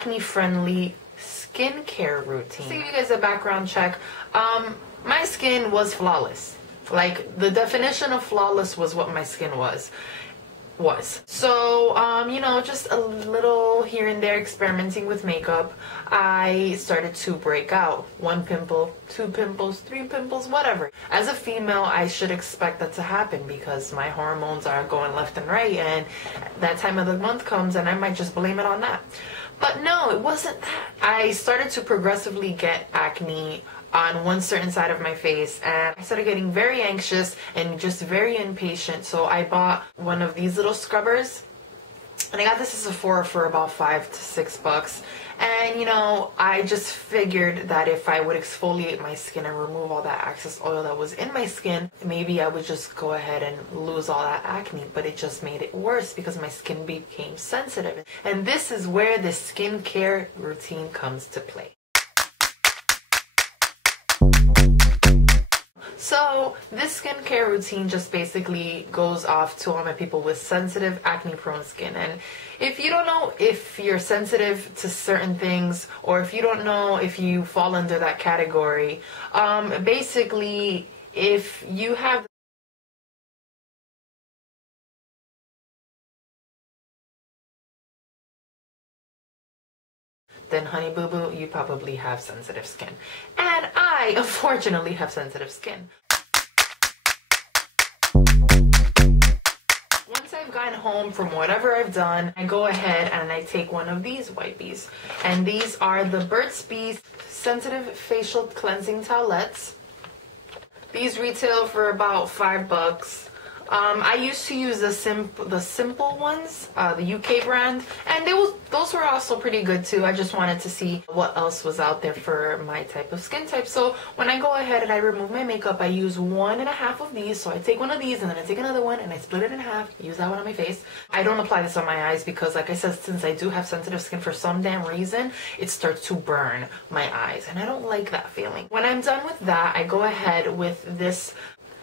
acne-friendly skincare routine. To give you guys a background check, my skin was flawless. Like, the definition of flawless was what my skin was. So, you know, just a little here and there experimenting with makeup, I started to break out. 1 pimple, 2 pimples, 3 pimples, whatever. As a female, I should expect that to happen because my hormones are going left and right, and that time of the month comes and I might just blame it on that. But no, it wasn't that. I started to progressively get acne on one certain side of my face, and I started getting very anxious and just very impatient. So I bought one of these little scrubbers, and I got this at Sephora for about $5 to $6. And you know, I just figured that if I would exfoliate my skin and remove all that excess oil that was in my skin, maybe I would just go ahead and lose all that acne. But it just made it worse because my skin became sensitive. And this is where the skincare routine comes to play. So this skincare routine just basically goes off to all my people with sensitive, acne-prone skin. And if you don't know if you're sensitive to certain things, or if you don't know if you fall under that category, basically, if you have then honey boo boo, you probably have sensitive skin. And I, unfortunately, have sensitive skin. Once I've gotten home from whatever I've done, I go ahead and I take one of these wipes. And these are the Burt's Bees Sensitive Facial Cleansing Towelettes. These retail for about $5. I used to use the simple ones, the UK brand, and those were also pretty good too. I just wanted to see what else was out there for my type of skin type. So when I go ahead and I remove my makeup, I use 1.5 of these. So I take one of these and then I take another one and I split it in half, use that one on my face. I don't apply this on my eyes because, like I said, since I do have sensitive skin, for some damn reason, it starts to burn my eyes, and I don't like that feeling. When I'm done with that, I go ahead with this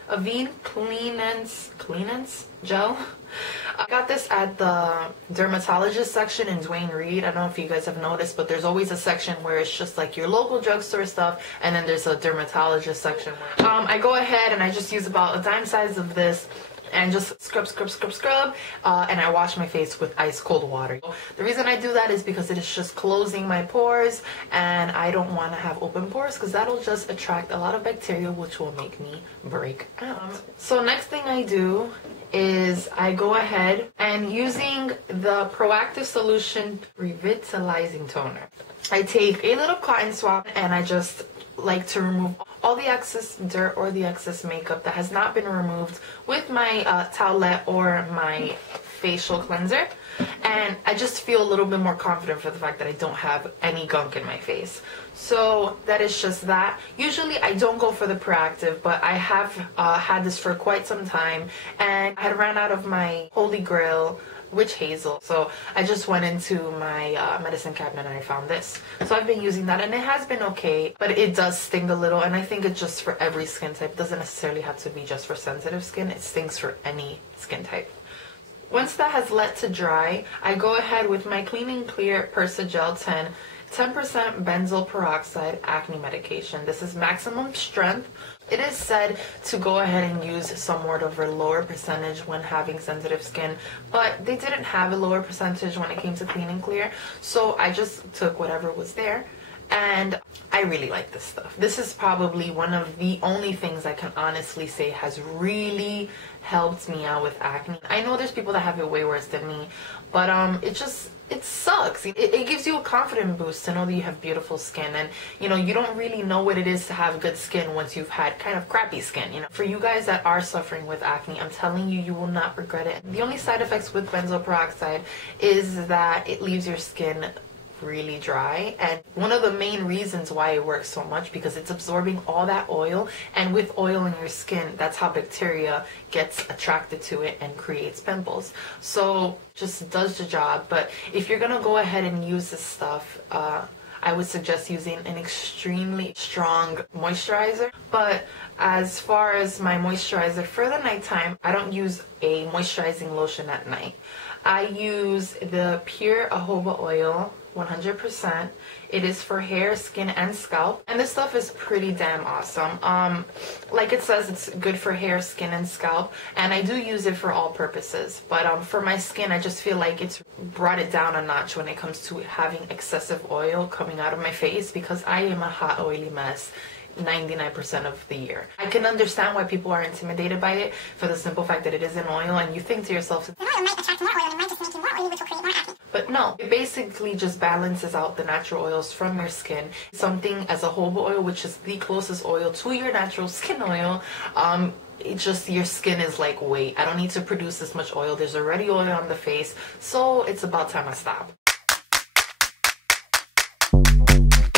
AVENE Cleansing Gel. I got this at the dermatologist section in Duane Reade. I don't know if you guys have noticed, but there's always a section where it's just like your local drugstore stuff, and then there's a dermatologist section where I go ahead and I just use about a dime size of this and just scrub, and I wash my face with ice cold water. The reason I do that is because it is just closing my pores, and I don't want to have open pores because that'll just attract a lot of bacteria, which will make me break out. So next thing I do is I go ahead and, using the Proactive Solution Revitalizing Toner, I take a little cotton swab and I just like to remove all the excess dirt or the excess makeup that has not been removed with my towelette or my facial cleanser, and I just feel a little bit more confident for the fact that I don't have any gunk in my face. So that is just that. Usually I don't go for the Proactive, but I have had this for quite some time, and I had ran out of my Holy Grail Witch Hazel, so I just went into my medicine cabinet and I found this. So I've been using that, and it has been okay, but it does sting a little, and I think it's just for every skin type. It doesn't necessarily have to be just for sensitive skin. It stings for any skin type. Once that has let to dry, I go ahead with my Clean and Clear Gel 10% benzyl peroxide acne medication. This is maximum strength. It is said to go ahead and use somewhat of a lower percentage when having sensitive skin, but they didn't have a lower percentage when it came to Clean and Clear, so I just took whatever was there, and I really like this stuff. This is probably one of the only things I can honestly say has really helped me out with acne. I know there's people that have it way worse than me, but it sucks. It gives you a confidence boost to know that you have beautiful skin, and you know, you don't really know what it is to have good skin once you've had kind of crappy skin. You know, for you guys that are suffering with acne, I'm telling you, you will not regret it. The only side effects with benzyl peroxide is that it leaves your skin really dry, and one of the main reasons why it works so much because it's absorbing all that oil, and with oil in your skin, that's how bacteria gets attracted to it and creates pimples. So just does the job. But if you're gonna go ahead and use this stuff, I would suggest using an extremely strong moisturizer. But as far as my moisturizer for the nighttime, I don't use a moisturizing lotion at night. I use the pure jojoba oil 100%. It is for hair, skin, and scalp. And this stuff is pretty damn awesome. Like it says, it's good for hair, skin, and scalp. And I do use it for all purposes. But for my skin, I just feel like it's brought it down a notch when it comes to having excessive oil coming out of my face, because I am a hot, oily mess 99% of the year. I can understand why people are intimidated by it for the simple fact that it is an oil, and you think to yourself, the oil might attract more oil and might just make you more oily, which will create more acne. but no, it basically just balances out the natural oils from your skin. Something as a jojoba oil, which is the closest oil to your natural skin oil, it just, your skin is like, wait, I don't need to produce this much oil. There's already oil on the face, so it's about time I stop.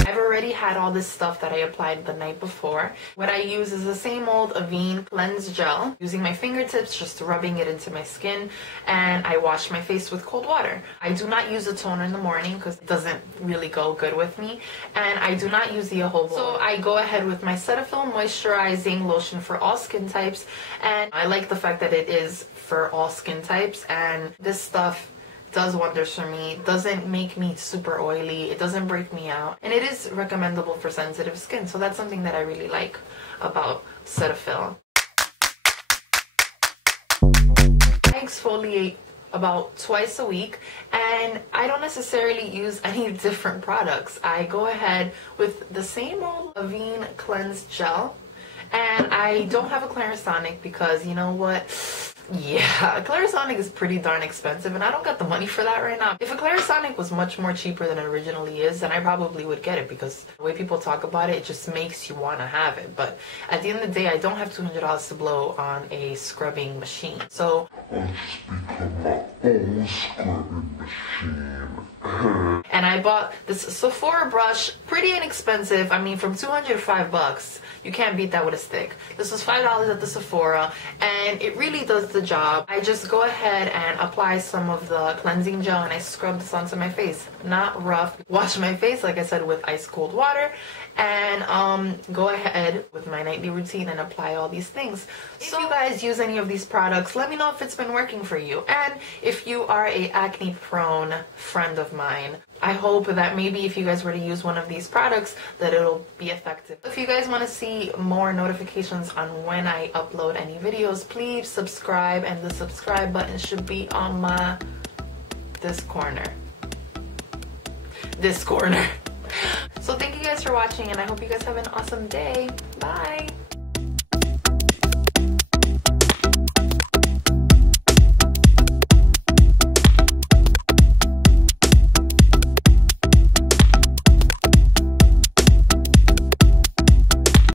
I've already had all this stuff that I applied the night before. What I use is the same old AVENE Cleanse Gel, using my fingertips, just rubbing it into my skin, and I wash my face with cold water. I do not use a toner in the morning because it doesn't really go good with me, and I do not use the jojoba. So I go ahead with my Cetaphil Moisturizing lotion for all skin types, and I like the fact that it is for all skin types, and this stuff does wonders for me. It doesn't make me super oily, it doesn't break me out, and it is recommendable for sensitive skin, so that's something that I really like about Cetaphil. I exfoliate about twice a week, and I don't necessarily use any different products. I go ahead with the same old AVENE Cleanse Gel, and I don't have a Clarisonic because, you know what, yeah, Clarisonic is pretty darn expensive, and I don't got the money for that right now. If a Clarisonic was much more cheaper than it originally is, then I probably would get it, because the way people talk about it, it just makes you want to have it. But at the end of the day, I don't have $200 to blow on a scrubbing machine. So I'll just become my own scrubbing machine. And I bought this Sephora brush, pretty inexpensive. I mean, from $200 to $5. You can't beat that with a stick. This was $5 at the Sephora, and it really does the job. I just go ahead and apply some of the cleansing gel, and I scrub this onto my face. Not rough. Wash my face, like I said, with ice cold water, and go ahead with my nightly routine and apply all these things. So if you guys use any of these products, let me know if it's been working for you. And if you are a acne prone friend of mine, I hope that maybe if you guys were to use one of these products, that it'll be effective. If you guys want to see more notifications on when I upload any videos, please subscribe, and the subscribe button should be on this corner. So thank you guys for watching, and I hope you guys have an awesome day. Bye!